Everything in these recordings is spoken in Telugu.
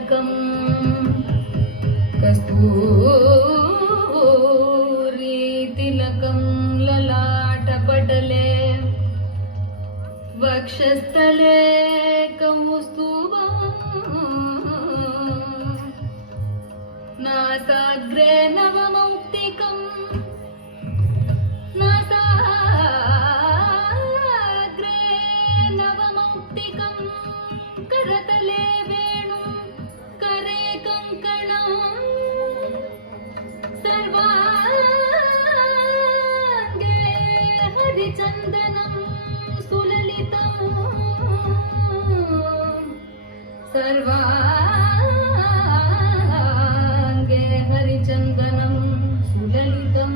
तिलकम् कस्तूरी तिलकं ललाटपटले वक्षस्थले कौस्तुभम् नासाग्रे नवमौक्तिकम् करतले वेणु करे कंकणम् सर्वांगे हरिचन्दनं सुललितम् सर्वांगे हरिचन्दनं सुललितं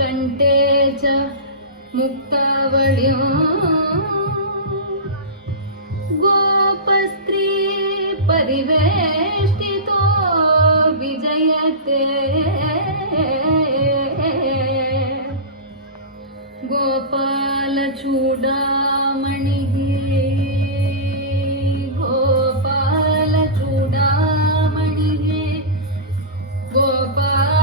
कण्ठे च मुक्तावल्यम् गोपस्त्री परिवेष्टितो विजयते गोपालचूडामणिः गोपालचूडामणिः गोपालचूडामणिः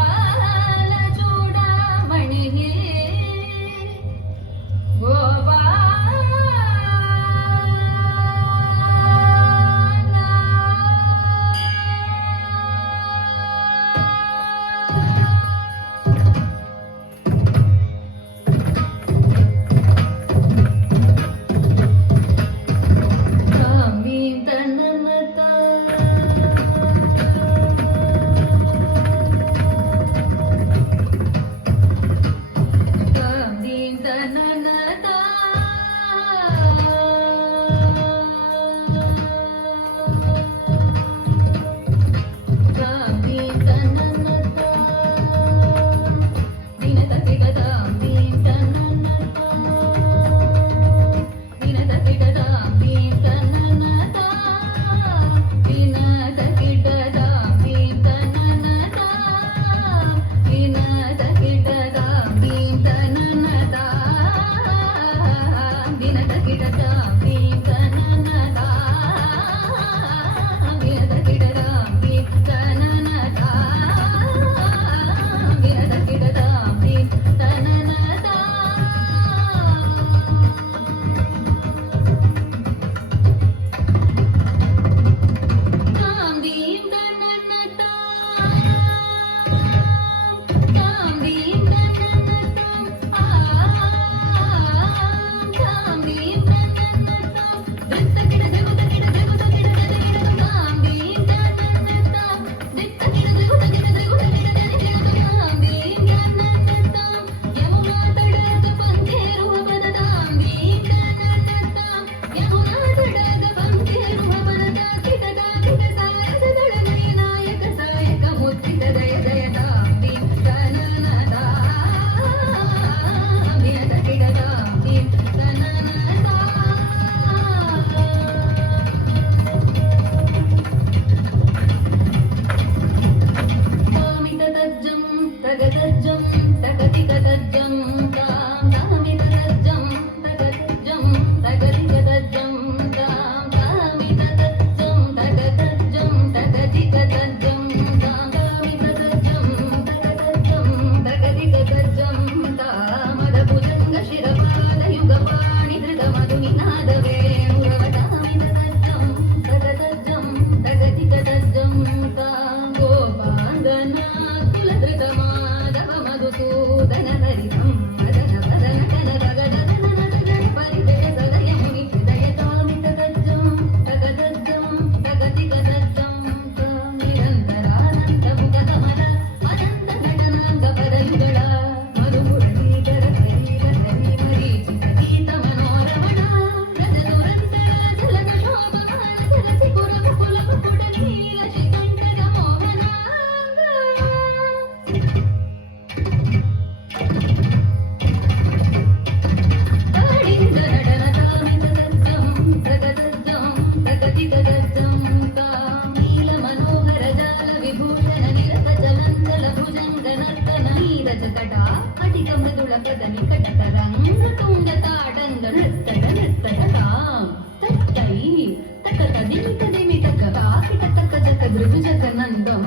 భృగుజగనందం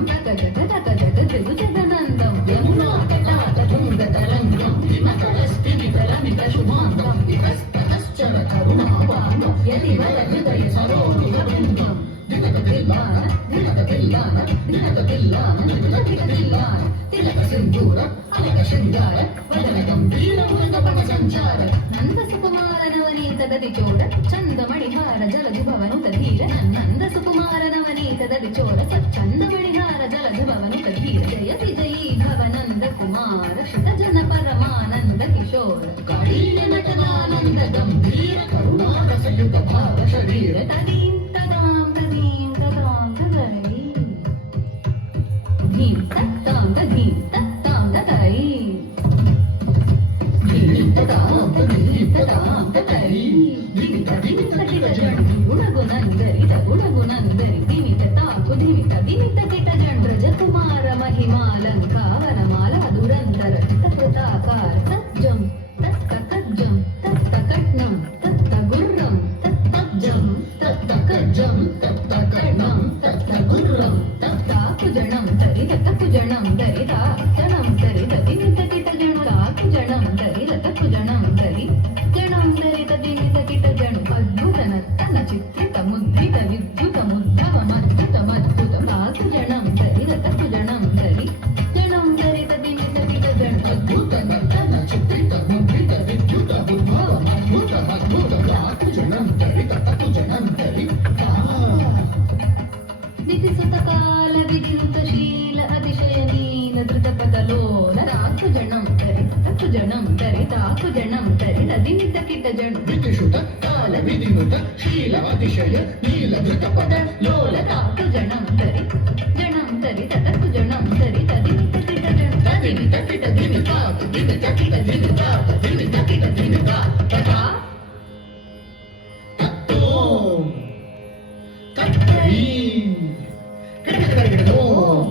భృగుజగనందం యమునా తటాతరంగం హిమకరస్తిమితరమిత శుభాంగం ఇతస్తనశ్చర కరుణాపాంగం యతివర హృదయ సరోరుహబృందం దినక తిల్లాన తిలక సింధూర అలక శృంగార వదన గంభీర మృగపణ సంచార నంద సుకుమార నవనీత దది చోర చందమణిహార జలధి భవనుత ధీర నంద సుకుమార నవనీత దది చోర చందమణిహార జలధి భవనుత ధీర జయ విజయీ భవనంద కుమార శత జన పరమానంద కిశోర కళీయ నటనానంద గంభీర కరుణారసయుత భావ శరీర తదీం తదాం తదీం తదాం తదై ధీం తత్తాం తదీం తత్తాం తదై ధీం తదాం తదీం తదాం తదై ధిమిత ధిమిత కిట జండు గుణగుణందరి గుణగుణందరి ధిమిత తాకు ధిమిత ధిమిత కిట జండు రజకుమార మహిమాలంకావనమాల దురంధర చిత్తకృతాకార తజ్జం తత్తకజ్జం తత్తకట్నం తత్తగుర్రం తత్తజ్జం తత్తకజ్జం తత్తకర్ణం తత్తగుర్రం తత్తాకుజణం తరిదతకుజణం దరిదాక్షణం దరిదతిమిత కిట జణు తాకుజణం దరిదతకుజణం దరి జణం దరిదతిమిత కిట జణు అద్భుత నర్తన చిత్రిత ముద్రిత విద్యుత ముద్భవమద్భుతమద్భుత తాకుజణం దరిదతకుజణం దరి జణం దరిదతిమిత కిట జణు అద్భుత నర్తన చిత్రిత ముద్రిత విద్యుత ముద్భవమద్భుతమద్భుత తాకుజణం దరిదతకుజణం దరి విధిసుతకాల విధినుతశీల అతిశయనీల ధృతపదలోల తాకుజణం దరిదతకుజణం దరితాకుజణం దరిదతిమిత కిట జణు విధిషుత కాల విధినుత శీల అతిశయ నీల ధృతపద లోల తాకుజణం దరి జణం దరిదతకుజణం దరిదతిమిత కిట జణు తదిమిత కిట ధిమితాత ధిమిత కిట ధిమితాత ధిమిత కిట ధిమితాత తథా తత్తోం తత్తరీం కటకటకటకటోం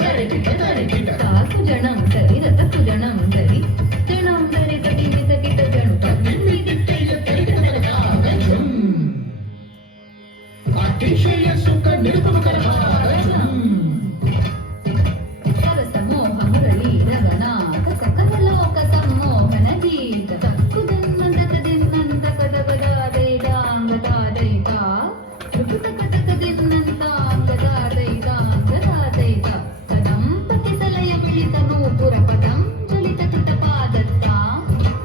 తరికిట తరికిట తాకుజణం దరిదతకుజణం దరి జణం దరిదతిమిత కిట జణు తన్నిమిదిట్టయ్య తరికిటకటకాగజం అతిశయ సుఖ నిరుపమకరహారజం సరస మోహ మురళీ రవనాథ సకల లోక సమ్మోహన గీత తక్కుదిన్నంత కదగదాదైదాంగదాదైతా త్రిపుట కటకదిన్నంతాంగదాదైదాంగదాదైత కదంపతి సలయ మిళిత నూపుర పదం జ్వలిత కృత పాదత్తా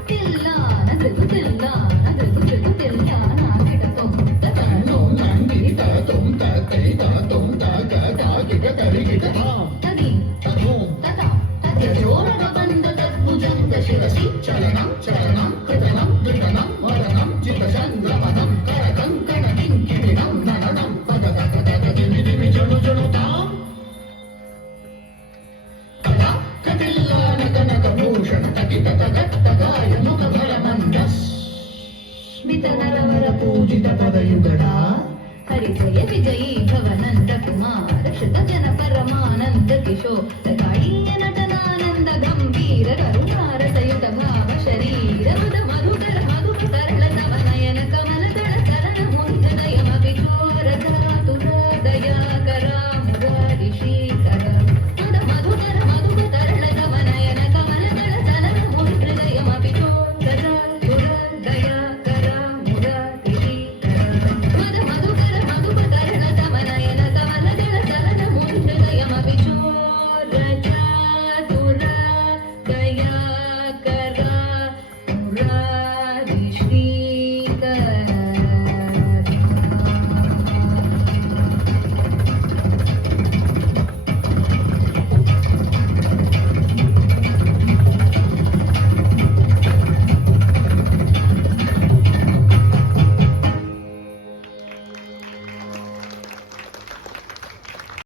తిల్లాన దిగు తిల్లాన దిగు దిగు తిల్లాన కిటతం తన్నో నందిత తొం తై తొం తగ తాకిట తరికిట తది తథోం తదా తదజోరణ బంధ తద్భుజంగ శిరసి చలనం చలనం కృతనం దృఢనం వదనం చిత సంగ్రమణం కరకం కణకింకిణం నననం పదగత దిమి దిమి జను జనుతాం తదా కటిల్లాన కనక భూషణ తకిట తగత్తగాయ ముఖ ఫలమందస్ స్మిత నరవర పూజిత పదయుగడా హరిజయ విజయీ భవనంద కుమార శత జన పరమానంద కిశోర కాళీయ నట